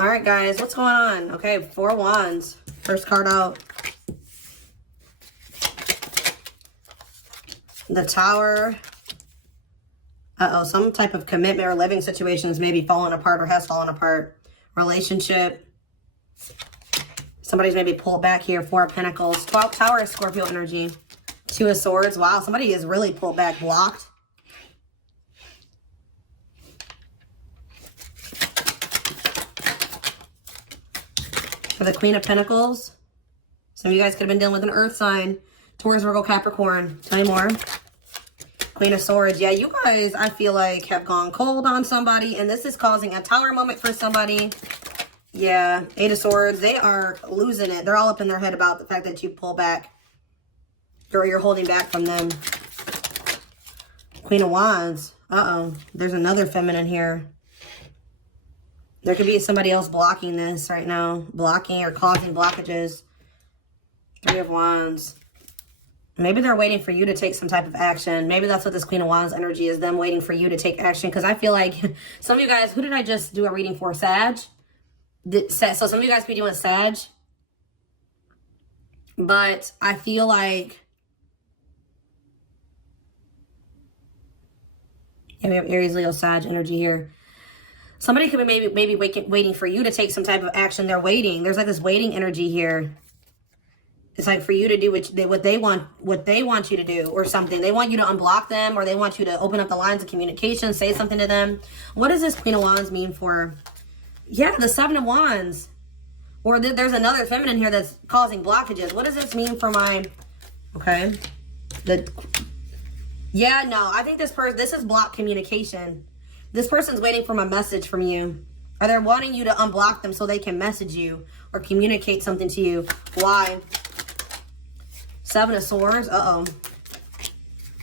All right, guys, what's going on? Okay, 4 Wands. First card out. The Tower. Uh-oh, some type of commitment or living situations may be falling apart or has fallen apart. Relationship. Somebody's maybe pulled back here. 4 of Pentacles. Tower is Scorpio energy. 2 of Swords. Wow, somebody is really pulled back, blocked. For the Queen of Pentacles. Some of you guys could have been dealing with an earth sign. Taurus, Virgo, Capricorn. Tell me more. Queen of Swords. Yeah, you guys, I feel like, have gone cold on somebody. And this is causing a tower moment for somebody. Yeah, 8 of Swords. They are losing it. They're all up in their head about the fact that you pull back. Or you're holding back from them. Queen of Wands. Uh-oh. There's another feminine here. There could be somebody else blocking this right now. Blocking or causing blockages. 3 of Wands. Maybe they're waiting for you to take some type of action. Maybe that's what this Queen of Wands energy is. Them waiting for you to take action. Because I feel like some of you guys... Who did I just do a reading for? Sag? So some of you guys be doing Sag. But I feel like... Yeah, we have Aries, Leo, Sag energy here. Somebody could be maybe waiting for you to take some type of action. They're waiting. There's like this waiting energy here. It's like for you to do what they want you to do or something. They want you to unblock them, or they want you to open up the lines of communication, say something to them. What does this Queen of Wands mean for? Yeah, the 7 of Wands. Or there's another feminine here that's causing blockages. What does this mean for my... Okay. Yeah, no, I think this is blocked communication. This person's waiting for a message from you. Or they're wanting you to unblock them so they can message you or communicate something to you. Why? 7 of Swords. Uh-oh.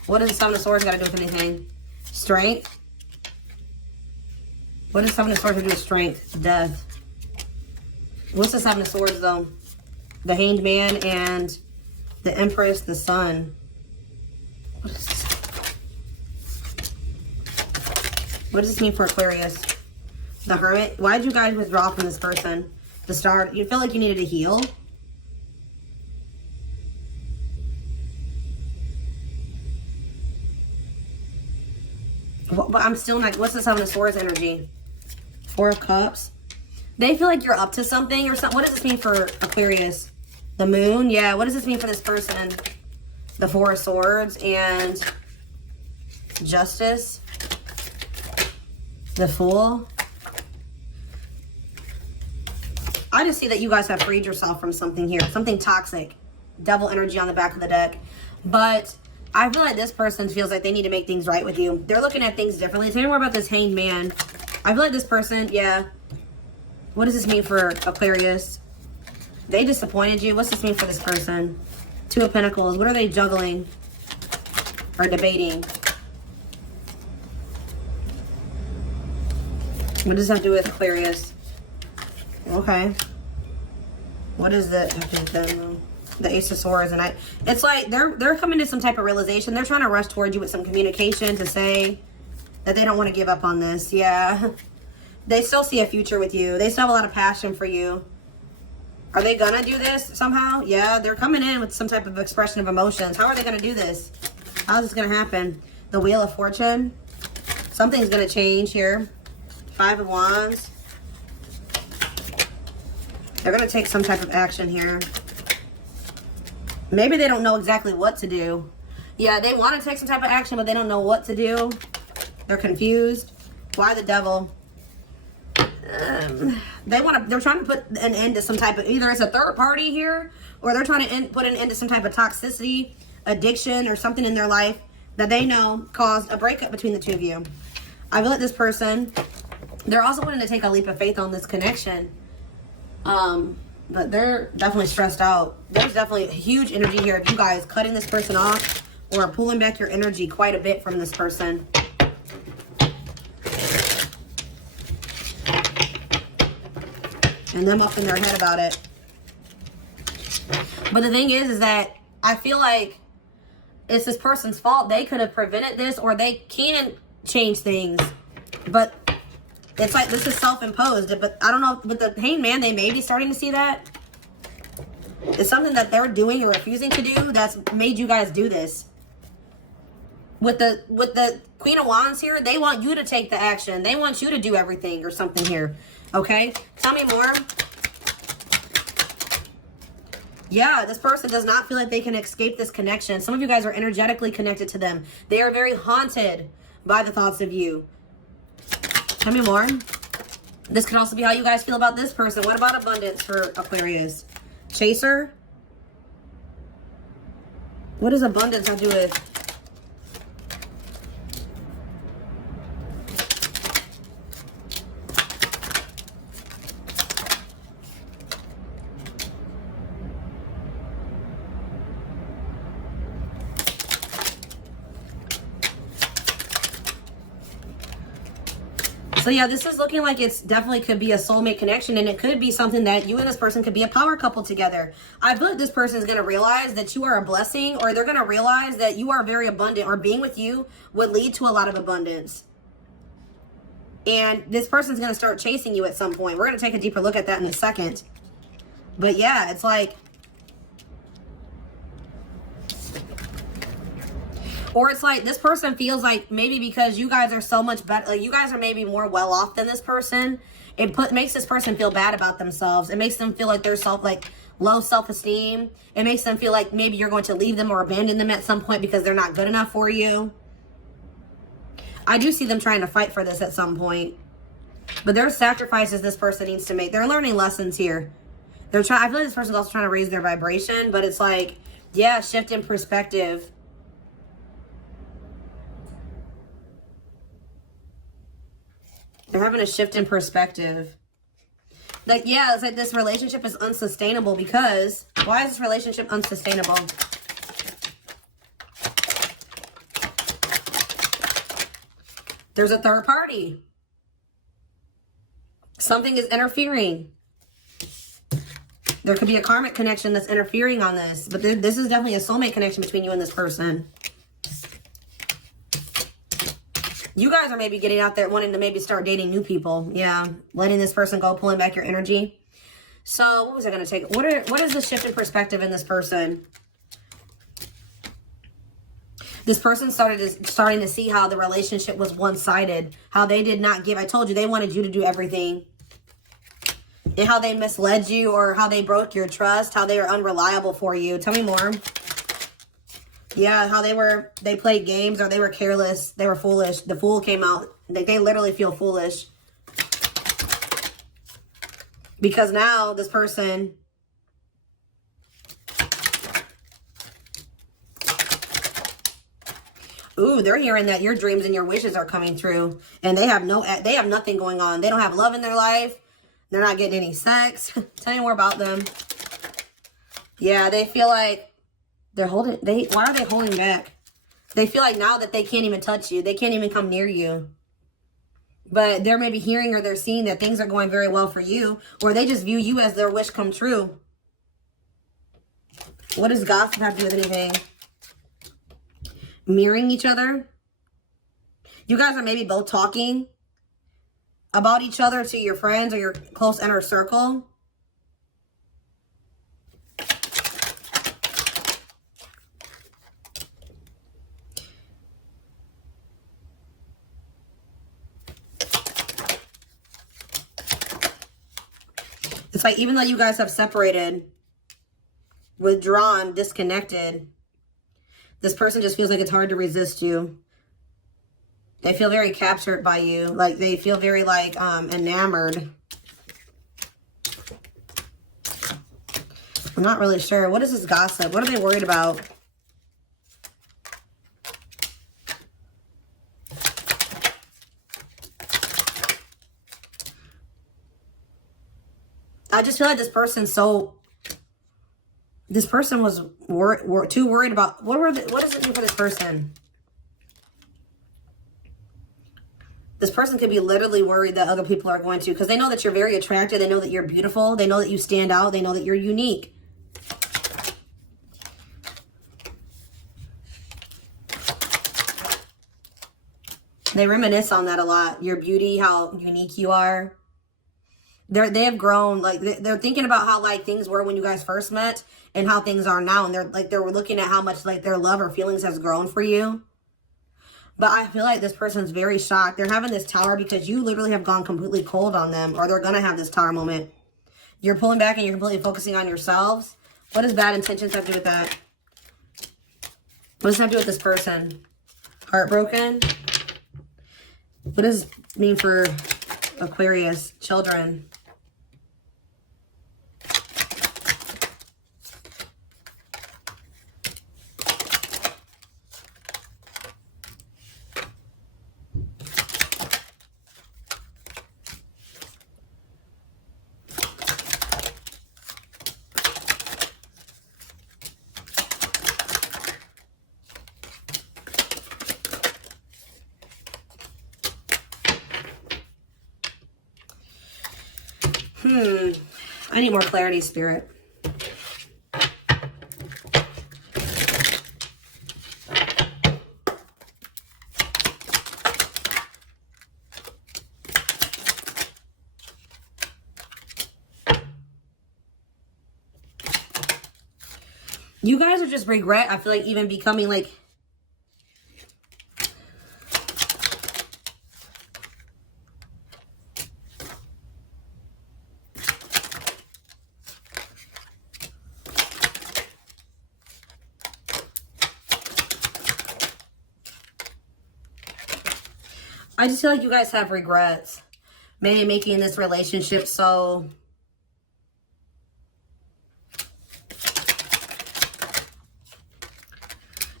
What does the 7 of Swords got to do with anything? Strength. What does 7 of Swords have to do with strength? Death. What's the 7 of Swords, though? The Hanged Man and the Empress, the Sun. What is this? What does this mean for Aquarius? The Hermit. Why did you guys withdraw from this person? The Star. You feel like you needed to heal? But I'm still not... What's the 7 of Swords energy? 4 of Cups. They feel like you're up to something or something. What does this mean for Aquarius? The Moon. Yeah, what does this mean for this person? The 4 of Swords and Justice. The Fool. I just see that you guys have freed yourself from something here. Something toxic. Devil energy on the back of the deck. But I feel like this person feels like they need to make things right with you. They're looking at things differently. Tell me more about this Hanged Man. I feel like this person, yeah. What does this mean for Aquarius? They disappointed you. What's this mean for this person? 2 of Pentacles. What are they juggling or debating? What does that do with Aquarius? Okay. What is the Ace of Swords? And it's like they're coming to some type of realization. They're trying to rush towards you with some communication to say that they don't want to give up on this. Yeah. They still see a future with you. They still have a lot of passion for you. Are they gonna do this somehow? Yeah, they're coming in with some type of expression of emotions. How are they gonna do this? How's this gonna happen? The Wheel of Fortune. Something's gonna change here. 5 of Wands. They're going to take some type of action here. Maybe they don't know exactly what to do. Yeah, they want to take some type of action, but they don't know what to do. They're confused. Why the Devil? They're trying to put an end to some type of... Either it's a third party here, or they're trying to put an end to some type of toxicity, addiction, or something in their life that they know caused a breakup between the two of you. I feel like this person... They're also wanting to take a leap of faith on this connection. But they're definitely stressed out. There's definitely a huge energy here of you guys cutting this person off or pulling back your energy quite a bit from this person. And them up in their head about it. But the thing is that I feel like it's this person's fault. They could have prevented this, or they can change things. But It's like this is self-imposed, but I don't know, with the Hangman, they may be starting to see that. It's something that they're doing or refusing to do that's made you guys do this. With the Queen of Wands here, they want you to take the action. They want you to do everything or something here. Okay? Tell me more. Yeah, this person does not feel like they can escape this connection. Some of you guys are energetically connected to them. They are very haunted by the thoughts of you. Tell me more. This could also be how you guys feel about this person. What about abundance for Aquarius? Chaser? What does abundance have to do with? So yeah, this is looking like it's definitely could be a soulmate connection, and it could be something that you and this person could be a power couple together. I feel like this person is going to realize that you are a blessing, or they're going to realize that you are very abundant, or being with you would lead to a lot of abundance. And this person's going to start chasing you at some point. We're going to take a deeper look at that in a second. But yeah, it's like, or it's like this person feels like maybe because you guys are so much better, like you guys are maybe more well off than this person. It makes this person feel bad about themselves. It makes them feel like they're low self-esteem. It makes them feel like maybe you're going to leave them or abandon them at some point because they're not good enough for you. I do see them trying to fight for this at some point. But there's sacrifices this person needs to make. They're learning lessons here. I feel like this person's also trying to raise their vibration, but it's like, yeah, shift in perspective. They're having a shift in perspective. Like, yeah, it's like this relationship is unsustainable because... Why is this relationship unsustainable? There's a third party. Something is interfering. There could be a karmic connection that's interfering on this. But this is definitely a soulmate connection between you and this person. You guys are maybe getting out there wanting to maybe start dating new people. Yeah. Letting this person go, pulling back your energy. So what was I going to take? What is the shift in perspective in this person? This person starting to see how the relationship was one-sided. How they did not give. I told you they wanted you to do everything. And how they misled you, or how they broke your trust. How they were unreliable for you. Tell me more. Yeah, how they played games, or they were careless. They were foolish. The Fool came out. They literally feel foolish. Because now this person... Ooh, they're hearing that your dreams and your wishes are coming true. And they have nothing going on. They don't have love in their life. They're not getting any sex. Tell me more about them. Yeah, they feel like... why are they holding back? They feel like now that they can't even touch you. They can't even come near you. But they're maybe hearing or they're seeing that things are going very well for you. Or they just view you as their wish come true. What does gossip have to do with anything? Mirroring each other. You guys are maybe both talking about each other to your friends or your close inner circle. It's like even though you guys have separated, withdrawn, disconnected, this person just feels like it's hard to resist you. They feel very captured by you. Like they feel very like enamored. I'm not really sure. What is this gossip? What are they worried about? I just feel like this person's this person was too worried about... What does it mean for this person? This person could be literally worried that other people are going to... Because they know that you're very attractive. They know that you're beautiful. They know that you stand out. They know that you're unique. They reminisce on that a lot. Your beauty, how unique you are. They have grown. Like, they're thinking about how, like, things were when you guys first met and how things are now. And they're looking at how much, like, their love or feelings has grown for you. But I feel like this person's very shocked. They're having this tower because you literally have gone completely cold on them, or they're going to have this tower moment. You're pulling back and you're completely focusing on yourselves. What does bad intentions have to do with that? What does that have to do with this person? Heartbroken? What does it mean for Aquarius? Children? I need more clarity, Spirit. You guys are just regret, I feel like, even becoming like... I just feel like you guys have regrets. Maybe making this relationship so...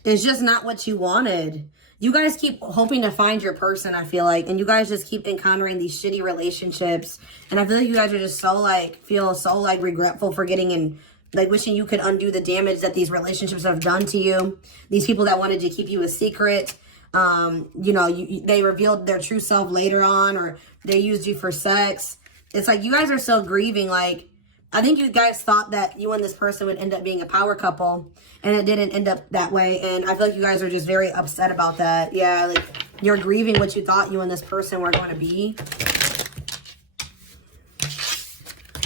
It's just not what you wanted. You guys keep hoping to find your person, I feel like. And you guys just keep encountering these shitty relationships. And I feel like you guys are just so, like, feel so, like, regretful for getting in, like, wishing you could undo the damage that these relationships have done to you. These people that wanted to keep you a secret. You know, they revealed their true self later on, or they used you for sex. It's like you guys are still grieving. Like, I think you guys thought that you and this person would end up being a power couple, and it didn't end up that way. And I feel like you guys are just very upset about that. Yeah, like, you're grieving what you thought you and this person were going to be.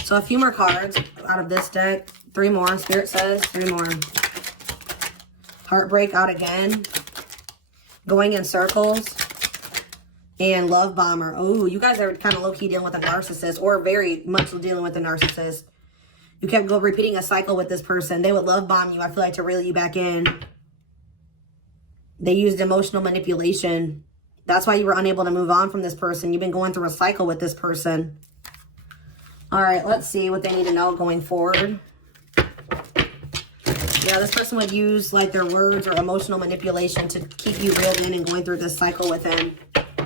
So a few more cards out of this deck. 3 more. Spirit says 3 more. Heartbreak out again. Going in circles. And love bomber. Oh, you guys are kind of low-key dealing with a narcissist, or very much dealing with a narcissist. You kept repeating a cycle with this person. They would love bomb you, I feel like, to reel you back in. They used emotional manipulation. That's why you were unable to move on from this person. You've been going through a cycle with this person. All right, let's see what they need to know going forward. Yeah, this person would use, like, their words or emotional manipulation to keep you reeled in and going through this cycle with them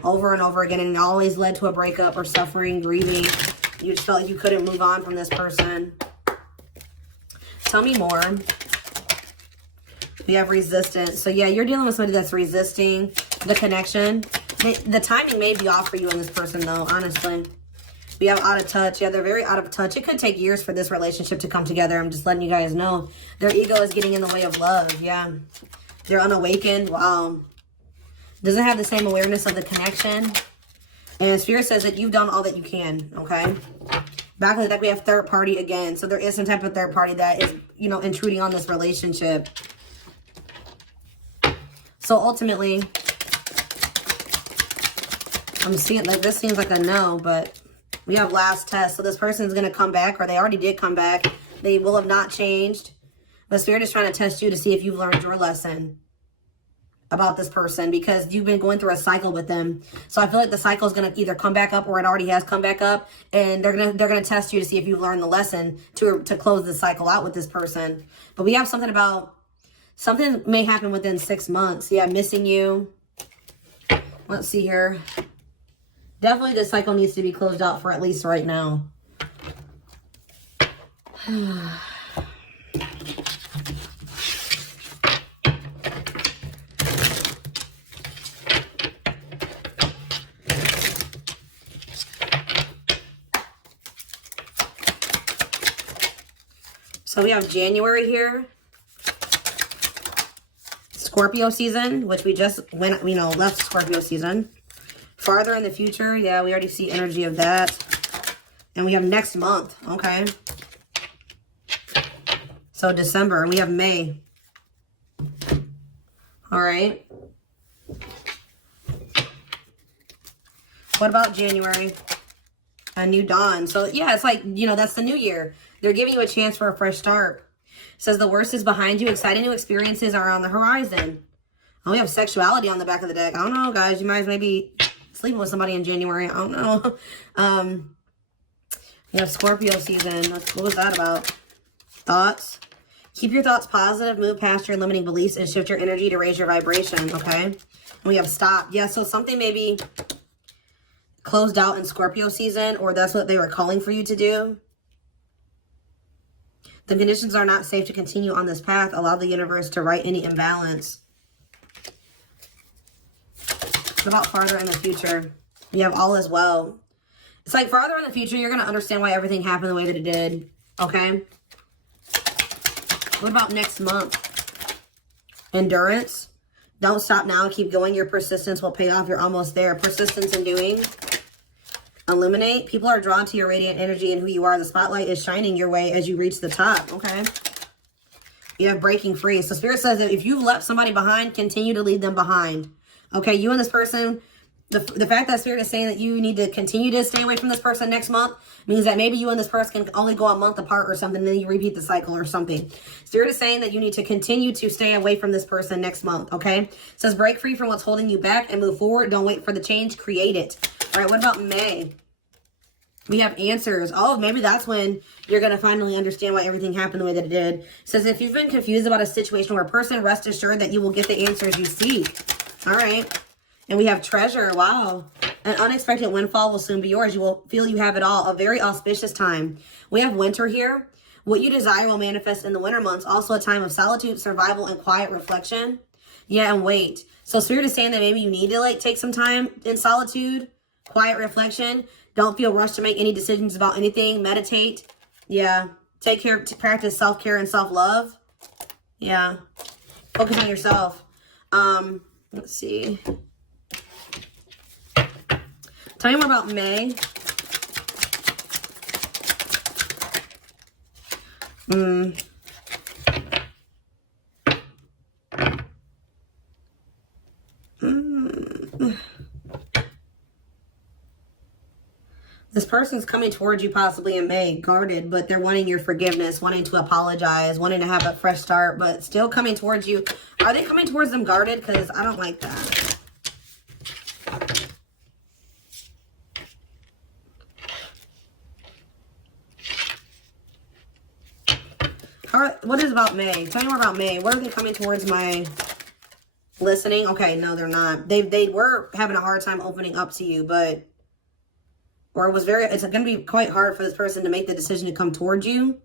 over and over again. And it always led to a breakup or suffering, grieving. You just felt like you couldn't move on from this person. Tell me more. We have resistance. So, yeah, you're dealing with somebody that's resisting the connection. The timing may be off for you and this person, though, honestly. We have out of touch. Yeah, they're very out of touch. It could take years for this relationship to come together. I'm just letting you guys know. Their ego is getting in the way of love. Yeah. They're unawakened. Wow. Doesn't have the same awareness of the connection. And Spirit says that you've done all that you can. Okay. Back in the deck, we have third party again. So there is some type of third party that is, you know, intruding on this relationship. So ultimately, I'm seeing, like, this seems like a no, but we have last test. So this person's going to come back, or they already did come back. They will have not changed. But Spirit is trying to test you to see if you've learned your lesson about this person, because you've been going through a cycle with them. So I feel like the cycle is going to either come back up, or it already has come back up, and they're going to test you to see if you've learned the lesson to close the cycle out with this person. But we have something about something may happen within 6 months. Yeah, missing you. Let's see here. Definitely this cycle needs to be closed out for at least right now. So we have January here. Scorpio season, which we just went, you know, left Scorpio season. Farther in the future, yeah, we already see energy of that. And we have next month, okay. So December, we have May. All right. What about January? A new dawn. So yeah, it's like, you know, that's the new year. They're giving you a chance for a fresh start. It says the worst is behind you. Exciting new experiences are on the horizon. Oh, we have sexuality on the back of the deck. I don't know, guys. You might maybe sleeping with somebody in January. I don't know. We have Scorpio season. What was that about? Thoughts. Keep your thoughts positive. Move past your limiting beliefs and shift your energy to raise your vibration, okay? And we have stop. Yeah, so something maybe closed out in Scorpio season, or that's what they were calling for you to do. The conditions are not safe to continue on this path. Allow the universe to right any imbalance. What about farther in the future? We have all as well. It's like farther in the future, you're going to understand why everything happened the way that it did, okay? What about next month? Endurance. Don't stop now. Keep going. Your persistence will pay off. You're almost there. Persistence in doing. Illuminate. People are drawn to your radiant energy and who you are. The spotlight is shining your way as you reach the top. Okay. You have breaking free. So Spirit says that if you've left somebody behind, continue to leave them behind. Okay. You and this person, the fact that Spirit is saying that you need to continue to stay away from this person next month means that maybe you and this person can only go a month apart or something, and then you repeat the cycle or something. Spirit is saying that you need to continue to stay away from this person next month, okay? It says break free from what's holding you back and move forward. Don't wait for the change. Create it. All right, what about May? We have answers. Oh, maybe that's when you're going to finally understand why everything happened the way that it did. It says if you've been confused about a situation or a person, rest assured that you will get the answers you seek. All right. And we have treasure. Wow. An unexpected windfall will soon be yours. You will feel you have it all. A very auspicious time. We have winter here. What you desire will manifest in the winter months. Also a time of solitude, survival, and quiet reflection. Yeah, and wait. So Spirit is saying that maybe you need to like take some time in solitude, quiet reflection. Don't feel rushed to make any decisions about anything. Meditate. Yeah. Take care to practice self-care and self-love. Yeah. Focus on yourself. Let's see. Tell me more about May. This person's coming towards you possibly in May, guarded, but they're wanting your forgiveness, wanting to apologize, wanting to have a fresh start, but still coming towards you. Are they coming towards them guarded? Because I don't like that. What is about May? Tell me more about May. What are they coming towards my listening? Okay, no, they're not. They were having a hard time opening up to you, but it's going to be quite hard for this person to make the decision to come towards you.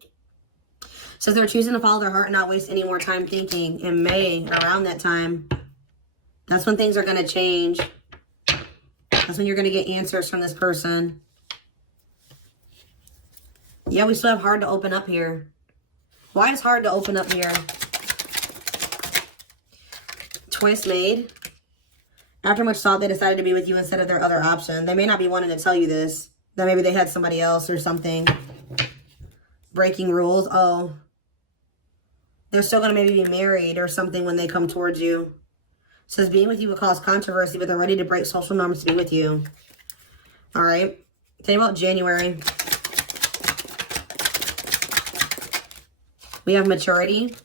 So they're choosing to follow their heart and not waste any more time thinking. In May, around that time, that's when things are going to change. That's when you're going to get answers from this person. Yeah, we still have hard to open up here. Why is hard to open up here? Choice made. After much thought, they decided to be with you instead of their other option. They may not be wanting to tell you this. That maybe they had somebody else or something. Breaking rules. Oh. They're still going to maybe be married or something when they come towards you. It says being with you will cause controversy, but they're ready to break social norms to be with you. All right. Tell me about January. We have maturity.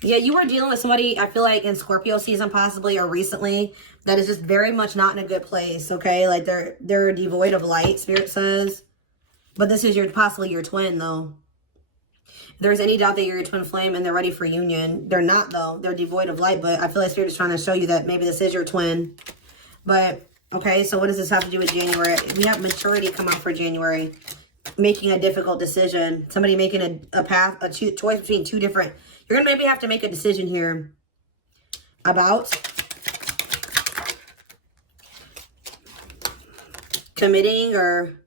Yeah, you were dealing with somebody, I feel like in Scorpio season possibly or recently, that is just very much not in a good place, okay? Like they're devoid of light, Spirit says. But this is possibly your twin, though. If there's any doubt that you're your twin flame and they're ready for union, they're not, though. They're devoid of light, but I feel like Spirit is trying to show you that maybe this is your twin. But, okay, so what does this have to do with January? We have maturity come out for January. Making a difficult decision. Somebody making a choice between two different... You're going to maybe have to make a decision here about committing, or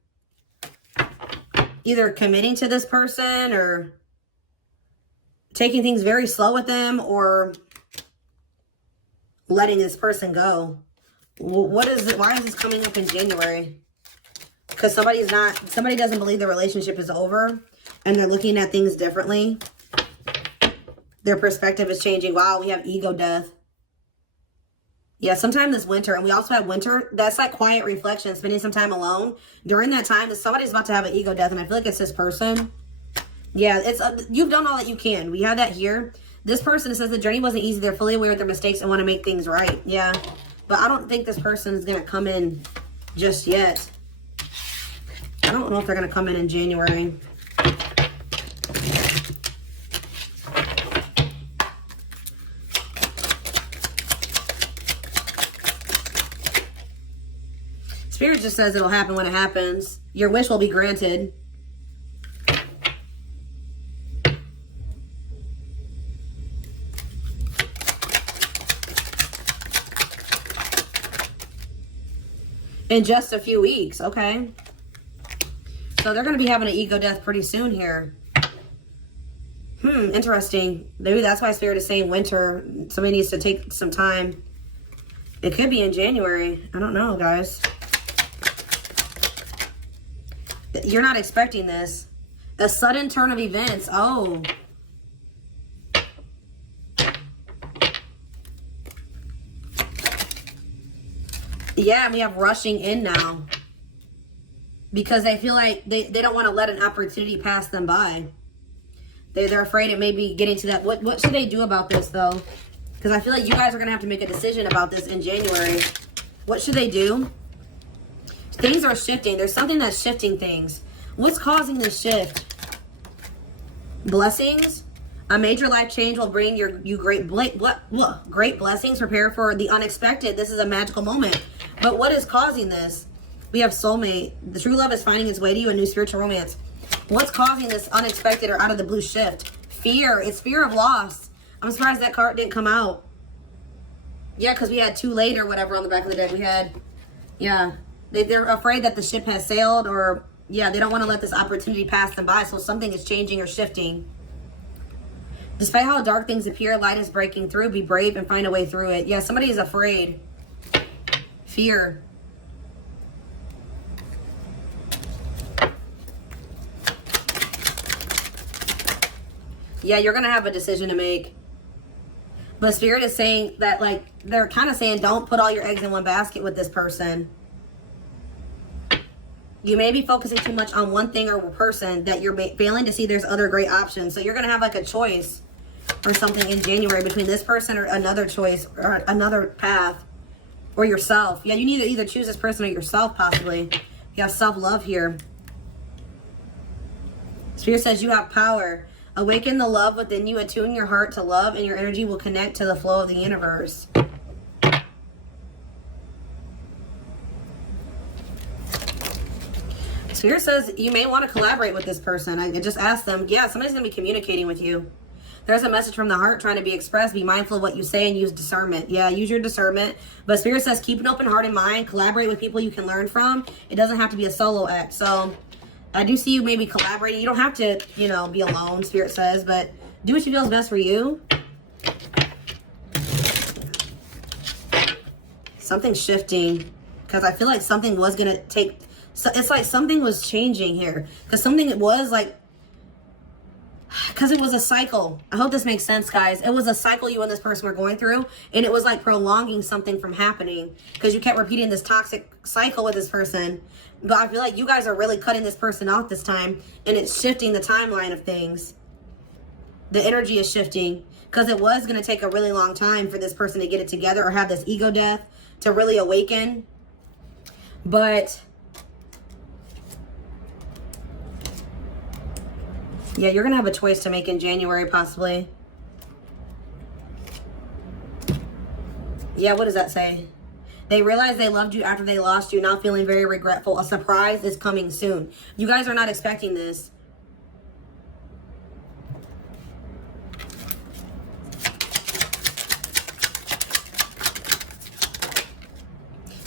either committing to this person or taking things very slow with them, or letting this person go. What is it? Why is this coming up in January? Because somebody doesn't believe the relationship is over and they're looking at things differently. Their perspective is changing. Wow, we have ego death. Yeah, sometime this winter, and we also have winter. That's like quiet reflection, spending some time alone. During that time, somebody's about to have an ego death, and I feel like it's this person. Yeah, it's you've done all that you can. We have that here. This person says the journey wasn't easy. They're fully aware of their mistakes and want to make things right. Yeah, but I don't think this person is going to come in just yet. I don't know if they're going to come in January. Spirit just says it'll happen when it happens. Your wish will be granted. In just a few weeks, okay. So they're going to be having an ego death pretty soon here. Interesting. Maybe that's why Spirit is saying winter. Somebody needs to take some time. It could be in January. I don't know, guys. You're not expecting this. A sudden turn of events. Oh. Yeah, we have rushing in now. Because they feel like they don't want to let an opportunity pass them by. They're afraid it may be getting to that. What should they do about this, though? Because I feel like you guys are going to have to make a decision about this in January. What should they do? Things are shifting. There's something that's shifting things. What's causing this shift? Blessings. A major life change will bring you great blessings. Prepare for the unexpected. This is a magical moment. But what is causing this? We have soulmate. The true love is finding its way to you, a new spiritual romance. What's causing this unexpected or out of the blue shift? Fear. It's fear of loss. I'm surprised that card didn't come out. Yeah, because we had too late or whatever on the back of the deck. We had, yeah. They're afraid that the ship has sailed, or, yeah, they don't want to let this opportunity pass them by. So something is changing or shifting. Despite how dark things appear, light is breaking through. Be brave and find a way through it. Yeah, somebody is afraid. Fear. Yeah, you're going to have a decision to make. But Spirit is saying that, like, they're kind of saying don't put all your eggs in one basket with this person. You may be focusing too much on one thing or person that you're failing to see there's other great options. So you're going to have like a choice or something in January between this person or another choice or another path or yourself. Yeah, you need to either choose this person or yourself possibly. You have self-love here. Spirit says you have power. Awaken the love within you. Attune your heart to love and your energy will connect to the flow of the universe. Spirit says you may want to collaborate with this person. I just asked them, yeah, somebody's going to be communicating with you. There's a message from the heart trying to be expressed. Be mindful of what you say and use discernment. Yeah, use your discernment. But Spirit says keep an open heart and mind. Collaborate with people you can learn from. It doesn't have to be a solo act. So I do see you maybe collaborating. You don't have to, you know, be alone, Spirit says. But do what you feel is best for you. Something's shifting. Because I feel like something was going to take... So it's like something was changing here. Because something it was like... Because it was a cycle. I hope this makes sense, guys. It was a cycle you and this person were going through. And it was like prolonging something from happening. Because you kept repeating this toxic cycle with this person. But I feel like you guys are really cutting this person off this time. And it's shifting the timeline of things. The energy is shifting. Because it was going to take a really long time for this person to get it together. Or have this ego death to really awaken. But... yeah, you're going to have a choice to make in January, possibly. Yeah, what does that say? They realized they loved you after they lost you, now feeling very regretful. A surprise is coming soon. You guys are not expecting this.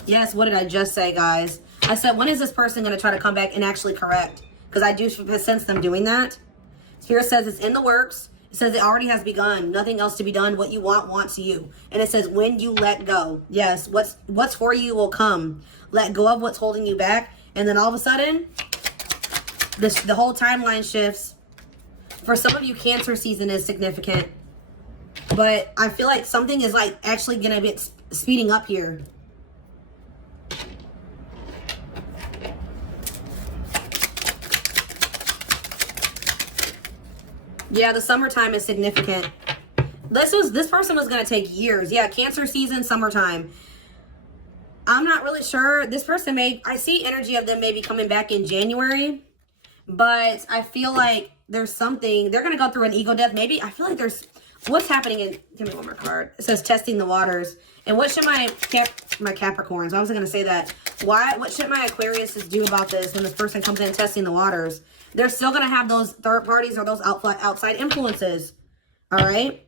Yes, what did I just say, guys? I said, when is this person going to try to come back and actually correct? Because I do sense them doing that. Spirit says it's in the works. It says it already has begun. Nothing else to be done. What you want wants you. And it says when you let go. Yes, what's for you will come. Let go of what's holding you back. And then all of a sudden, the whole timeline shifts. For some of you, Cancer season is significant. But I feel like something is like actually going to be speeding up here. Yeah, the summertime is significant. This person was going to take years. Yeah, Cancer season, summertime. I'm not really sure. This person I see energy of them maybe coming back in January. But I feel like there's something, they're going to go through an ego death. Maybe, I feel like there's, what's happening in, give me one more card. It says testing the waters. And what should my Capricorns, I was going to say that. What should my Aquariuses do about this when this person comes in testing the waters? They're still going to have those third parties or those outside influences. All right.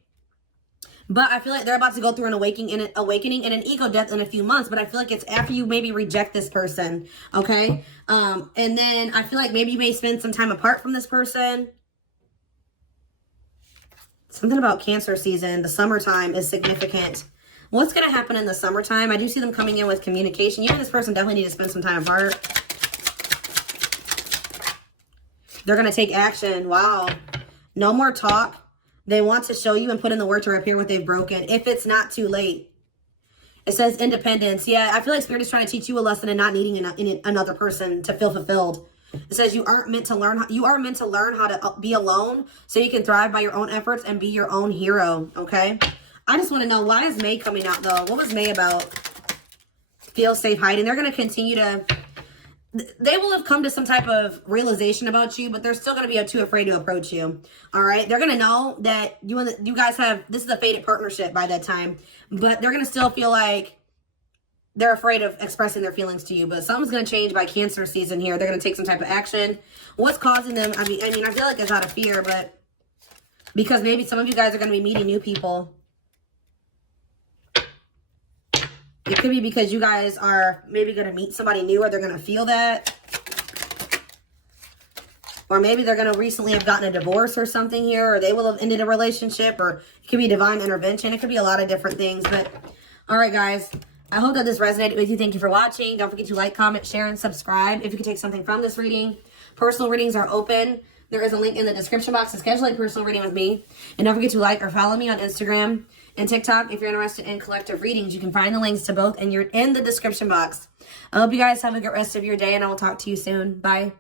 But I feel like they're about to go through an awakening and an ego death in a few months. But I feel like it's after you maybe reject this person. Okay. And then I feel like maybe you may spend some time apart from this person. Something about Cancer season. The summertime is significant. What's going to happen in the summertime? I do see them coming in with communication. You and this person definitely need to spend some time apart. They're going to take action. Wow. No more talk. They want to show you and put in the work to repair what they've broken. If it's not too late. It says independence. Yeah, I feel like Spirit is trying to teach you a lesson and not needing another person to feel fulfilled. It says you are meant to learn how to be alone so you can thrive by your own efforts and be your own hero. Okay. I just want to know, why is May coming out though? What was May about? Feel safe hiding. They're going to continue to, they will have come to some type of realization about you, but they're still going to be too afraid to approach you. All right. They're going to know that you guys have, this is a fated partnership by that time, but they're going to still feel like they're afraid of expressing their feelings to you. But something's going to change by Cancer season here. They're going to take some type of action. What's causing them? I mean, I feel like it's out of fear, but because maybe some of you guys are going to be meeting new people. It could be because you guys are maybe going to meet somebody new, or they're going to feel that. Or maybe they're going to recently have gotten a divorce or something here, or they will have ended a relationship, or it could be divine intervention. It could be a lot of different things. But all right, guys, I hope that this resonated with you. Thank you for watching. Don't forget to like, comment, share, and subscribe if you can take something from this reading. Personal readings are open. There is a link in the description box to schedule a personal reading with me. And don't forget to like or follow me on Instagram and TikTok if you're interested in collective readings. You can find the links to both in the description box. I hope you guys have a good rest of your day, and I will talk to you soon. Bye.